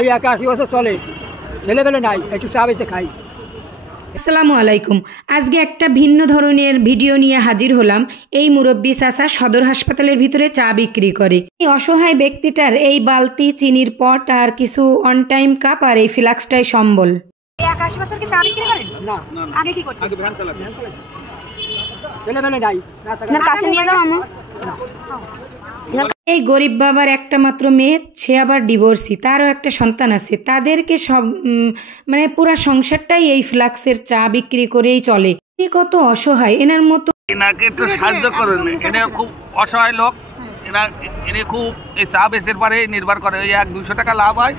এই 81 বছর চলে, ছেলেবেলে নাই, একটু চা বেশি খাই। আসসালামু আলাইকুম। আজকে একটা ভিন্ন ধরনের ভিডিও নিয়ে হাজির হলাম। এই মুরব্বী চাচা সদর হাসপাতালের ভিতরে চা বিক্রি করে। এই অসহায় ব্যক্তিটার এই বালতি, চিনির পট আর কিছু অন টাইম কাপ আর এই ফ্লাক্সটাই সম্বল। এই গরিব বাবার একটা মাত্র মেয়ে, সে আবার ডিভোর্সি, তারও একটা সন্তান আছে। তাদেরকে সব মানে পুরা সংসারটাই এই ফ্লাক্সের চা বিক্রি করেই চলে। ইনি কত অসহায়, এনার মতো এনাকে একটু সাহায্য করেন। এনে খুব অসহায় লোক, এনে খুব এই চা বেচের পরে নির্ভর করে। ওই 100-200 টাকা লাভ হয়,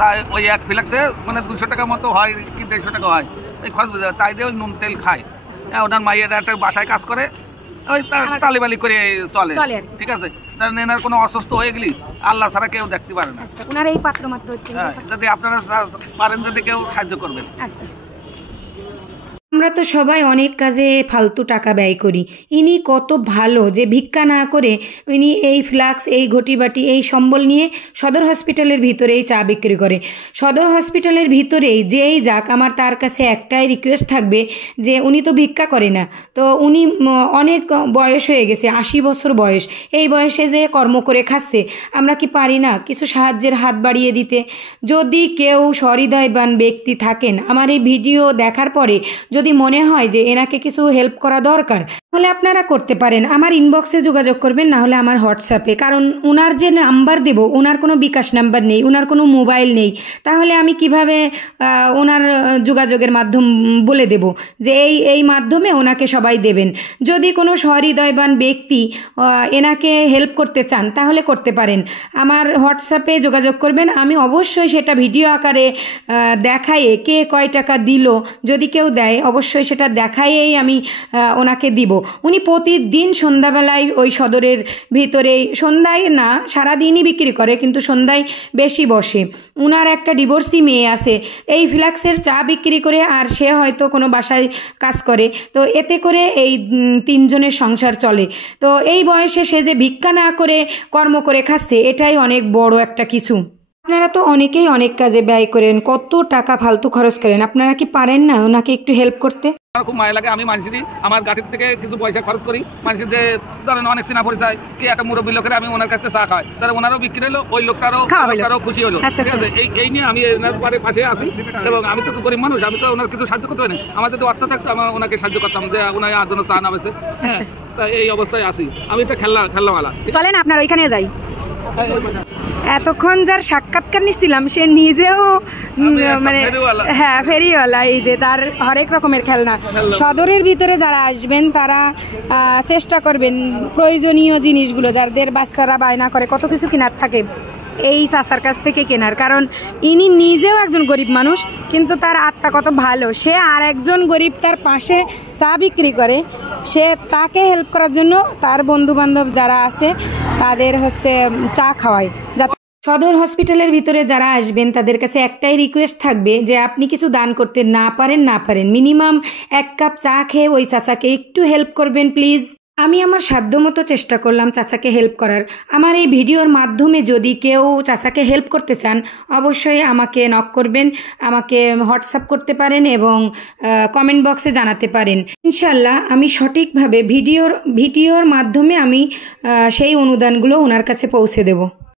তাই ওই এক ফ্লাক্সে মানে 200 টাকা মতো হয় কি 150 টাকা হয়, এই খরচ তাই দিয়ে ওই নুন তেল খায়। ওনার মাইয়েরা একটা বাসায় কাজ করে, ওই তালিবালি করে চলে, ঠিক আছে। এনার কোনো অসুস্থ হয়ে গেলি আল্লাহ ছাড়া কেউ দেখতে পারে না। ওনার এই পাত্র মাত্র, যদি আপনারা পারেন যদি কেউ সাহায্য করবেন। আমরা তো সবাই অনেক কাজে ফালতু টাকা ব্যয় করি। ইনি কত ভালো যে ভিক্ষা না করে ইনি এই ফ্লাক্স, এই ঘটিবাটি, এই সম্বল নিয়ে সদর হসপিটালের ভিতরেই চা বিক্রি করে। সদর হসপিটালের ভিতরেই যেই যাক, আমার তার কাছে একটাই রিকোয়েস্ট থাকবে যে উনি তো ভিক্ষা করে না, তো উনি অনেক বয়স হয়ে গেছে, 80 বছর বয়স। এই বয়সে যে কর্ম করে খাচ্ছে, আমরা কি পারি না কিছু সাহায্যের হাত বাড়িয়ে দিতে? যদি কেউ সহৃদয়বান ব্যক্তি থাকেন, আমার এই ভিডিও দেখার পরে যদি মনে হয় যে এনাকে কিছু হেল্প করা দরকার, তাহলে আপনারা করতে পারেন। আমার ইনবক্সে যোগাযোগ করবেন, না হলে আমার হোয়াটসঅ্যাপে। কারণ ওনার যে নাম্বার দেব, ওনার কোনো বিকাশ নাম্বার নেই, ওনার কোনো মোবাইল নেই। তাহলে আমি কিভাবে ওনার যোগাযোগের মাধ্যম বলে দেব যে এই মাধ্যমে ওনাকে সবাই দেবেন? যদি কোনো সহৃদয়বান ব্যক্তি এনাকে হেল্প করতে চান তাহলে করতে পারেন। আমার হোয়াটসঅ্যাপে যোগাযোগ করবেন, আমি অবশ্যই সেটা ভিডিও আকারে দেখায়ে কে কয় টাকা দিল, যদি কেউ দেয় অবশ্যই সেটা দেখাইয়েই আমি ওনাকে দিব। উনি প্রতিদিন সন্ধ্যাবেলায় ওই সদরের ভিতরে, সন্ধ্যায় না সারাদিনই বিক্রি করে, কিন্তু সন্ধ্যায় বেশি বসে। ওনার একটা ডিভোর্সি মেয়ে আছে, এই ফ্লাক্সের চা বিক্রি করে, আর সে হয়তো কোনো বাসায় কাজ করে, তো এতে করে এই 3 জনের সংসার চলে। তো এই বয়সে সে যে ভিক্ষা না করে কর্ম করে খাচ্ছে, এটাই অনেক বড় একটা কিছু। আপনারা তো অনেকেই অনেক কাজে ব্যয় করেন, কত টাকা ফালতু খরচ করেন, আপনারা কি পারেন না ওনাকে একটু হেল্প করতে? আমার খুব মায়া লাগে, আমি মানুষেরই আমার গাড়ির থেকে কিছু পয়সা খরচ করি। মানুষের যে ধরেন অনেক চেনা পরিচয়, কি একটা মুরব্বী লোকের আমি ওনার কাছে চা খাই, তারা ওনারও বিক্রি হলো, ওই লোকটারও খুশি হলো। ঠিক আছে, এই নিয়ে আমি ওনার পাশে আছি, এবং আমি তো গরিব মানুষ, আমি তো ওনার কিছু সাহায্য করতে পারি না। আমার যদি অর্থ থাকতো আমি ওনাকে সাহায্য করতাম, যে ওনার জন্য চা না বেছে। এই অবস্থায় আছি আমি, একটা খেলনাওয়ালা। চলেন আপনার ওইখানে যাই। এতক্ষণ যার সাক্ষাৎকার নিচ্ছিলাম সে নিজেও মানে হ্যাঁ ফেরিওয়ালা, এই যে তার হরেক রকমের খেলনা। সদরের ভিতরে যারা আসবেন তারা চেষ্টা করবেন প্রয়োজনীয় জিনিসগুলো, যাদের বাচ্চারা বায়না করে কত কিছু কেনার থাকে, এই চাচার কাছ থেকে কেনার। কারণ ইনি নিজেও একজন গরিব মানুষ, কিন্তু তার আত্মা কত ভালো, সে আর একজন গরিব তার পাশে চা বিক্রি করে, সে তাকে হেল্প করার জন্য তার বন্ধু বান্ধব যারা আছে তাদের চা খাওয়ায়। সদর হসপিটালের ভিতরে যারা আসবেন তাদের কাছে একটাই রিকোয়েস্ট থাকবে যে আপনি কিছু দান করতে না পারেন মিনিমাম 1 কাপ চা খেয়ে ওই চাচাকে একটু হেল্প করবেন প্লিজ। আমি আমার সাধ্যমতো চেষ্টা করলাম চাচাকে হেল্প করার। আমার এই ভিডিওর মাধ্যমে যদি কেউ চাচাকে হেল্প করতে চান অবশ্যই আমাকে নক করবেন, আমাকে হোয়াটসঅ্যাপ করতে পারেন এবং কমেন্ট বক্সে জানাতে পারেন। ইনশাল্লাহ আমি সঠিকভাবে ভিডিওর মাধ্যমে আমি সেই অনুদানগুলো ওনার কাছে পৌঁছে দেব।